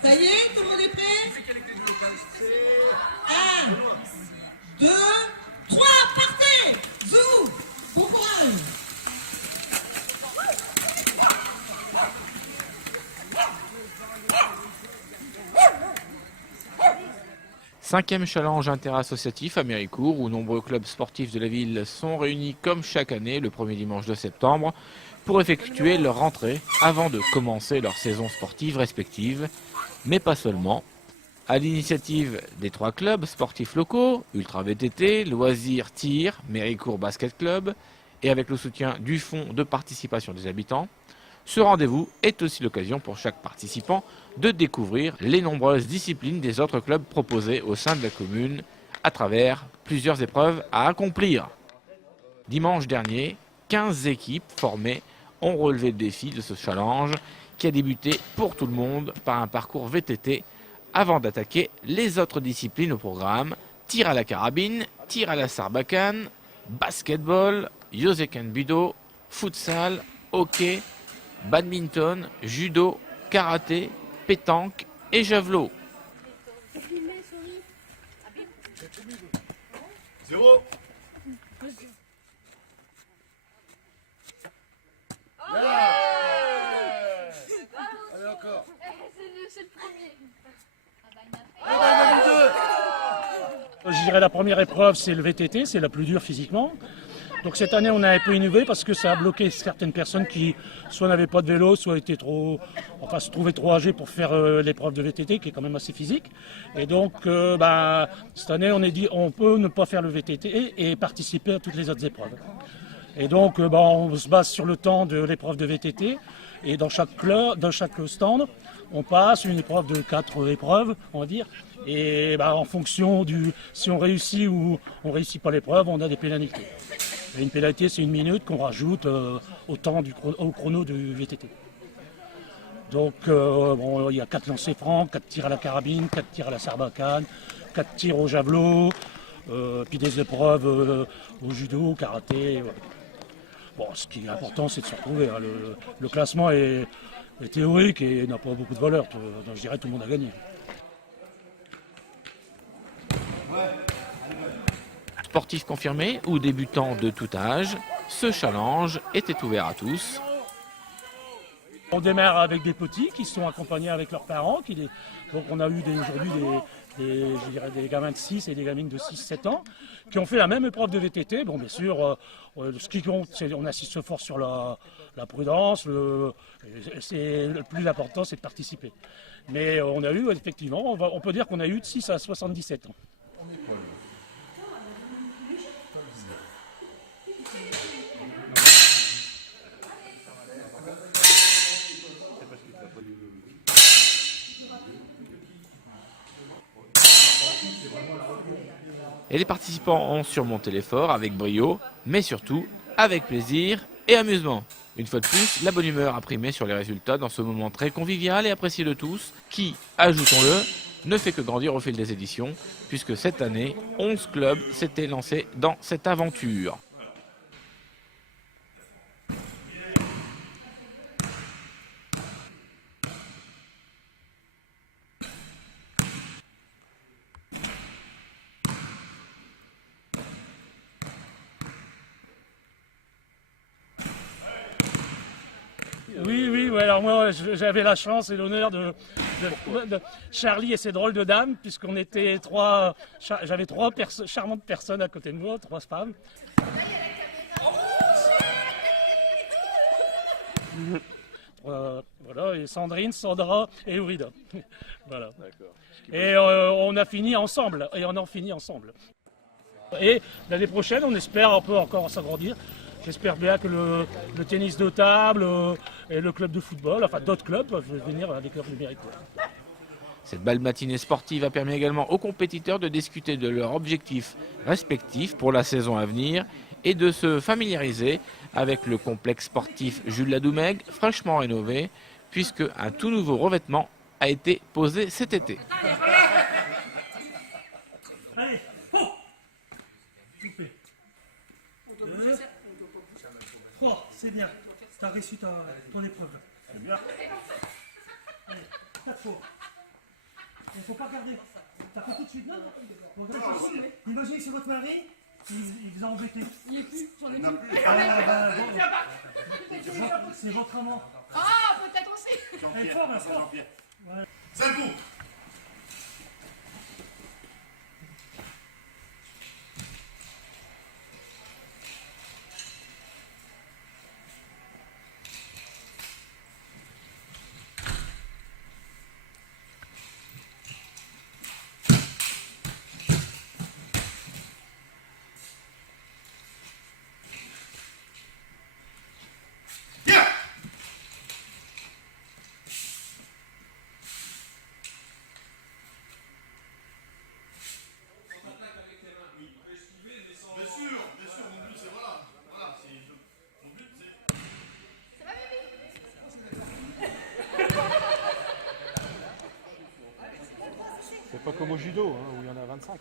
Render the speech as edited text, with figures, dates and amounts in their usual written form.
Ça y est, tout le monde est prêt? 1, 2, 3, partez! Zou! Bon courage! Cinquième challenge interassociatif à Méricourt, où nombreux clubs sportifs de la ville sont réunis comme chaque année le premier dimanche de septembre pour effectuer leur rentrée avant de commencer leur saison sportive respective, mais pas seulement. À l'initiative des 3 clubs sportifs locaux, Ultra VTT, Loisirs Tir, Méricourt Basket Club, et avec le soutien du Fonds de participation des habitants, ce rendez-vous est aussi l'occasion pour chaque participant de découvrir les nombreuses disciplines des autres clubs proposés au sein de la commune à travers plusieurs épreuves à accomplir. Dimanche dernier, 15 équipes formées ont relevé le défi de ce challenge qui a débuté pour tout le monde par un parcours VTT avant d'attaquer les autres disciplines au programme: tir à la carabine, tir à la sarbacane, basketball, yosekan budo, futsal, hockey, badminton, judo, karaté, pétanque et javelot. 0. Allez encore. C'est le premier. Je dirais la première épreuve, c'est le VTT, c'est la plus dure physiquement. Donc cette année, on a un peu innové parce que ça a bloqué certaines personnes qui soit n'avaient pas de vélo, soit se trouvaient trop âgées pour faire l'épreuve de VTT, qui est quand même assez physique. Et donc, cette année, on a dit on peut ne pas faire le VTT et participer à toutes les autres épreuves. Et donc, on se base sur le temps de l'épreuve de VTT. Et dans chaque stand, on passe une épreuve de 4 épreuves, on va dire. Et en fonction si on réussit ou on réussit pas l'épreuve, on a des pénalités. Et une pénalité, c'est 1 minute qu'on rajoute au chrono du VTT. Donc, il y a 4 lancers francs, 4 tirs à la carabine, 4 tirs à la sarbacane, 4 tirs au javelot, puis des épreuves au judo, au karaté. Voilà. Bon, ce qui est important, c'est de se retrouver. Hein. Le classement est théorique et n'a pas beaucoup de valeur. Donc, je dirais que tout le monde a gagné. Sportifs confirmés ou débutants de tout âge, ce challenge était ouvert à tous. On démarre avec des petits qui sont accompagnés avec leurs parents. Donc on a eu aujourd'hui des gamins de 6 et des gamines de 6-7 ans qui ont fait la même épreuve de VTT. Bon, bien sûr, ce qui compte, c'est on insiste fort sur la prudence. Le plus important, c'est de participer. Mais on a eu, effectivement, on peut dire qu'on a eu de 6 à 77 ans. Et les participants ont surmonté l'effort avec brio, mais surtout avec plaisir et amusement. Une fois de plus, la bonne humeur a primé sur les résultats dans ce moment très convivial et apprécié de tous, qui, ajoutons-le, ne fait que grandir au fil des éditions, puisque cette année, 11 clubs s'étaient lancés dans cette aventure. Oui, alors moi j'avais la chance et l'honneur de Charlie et ses drôles de dames, puisqu'on était j'avais 3 charmantes personnes à côté de moi, 3 femmes. Voilà, et Sandrine, Sandra et Eurida. Voilà. Et on a fini ensemble, et on en finit ensemble. Et l'année prochaine, on espère un peu encore s'agrandir. J'espère bien que le tennis de table et le club de football, enfin d'autres clubs peuvent venir à des clubs de Méricourt. Cette belle matinée sportive a permis également aux compétiteurs de discuter de leurs objectifs respectifs pour la saison à venir et de se familiariser avec le complexe sportif Jules Ladoumègue, fraîchement rénové, puisque un tout nouveau revêtement a été posé cet été. Allez, oh 3, c'est bien. Tu as réussi ton épreuve. C'est bien. Allez, 4 fois. Il ne faut pas regarder. T'as fait tout de suite, non? Imaginez que c'est votre mari, il vous a embêté. Il est plus, j'en ai plus. C'est votre amant. Ah, peut-être aussi. Elle est forte, elle est forte. Jean-Pierre. 5 coups. Bien. Bien sûr, mon but c'est voilà, mon but c'est. C'est pas comme au judo, hein, où il y en a 25.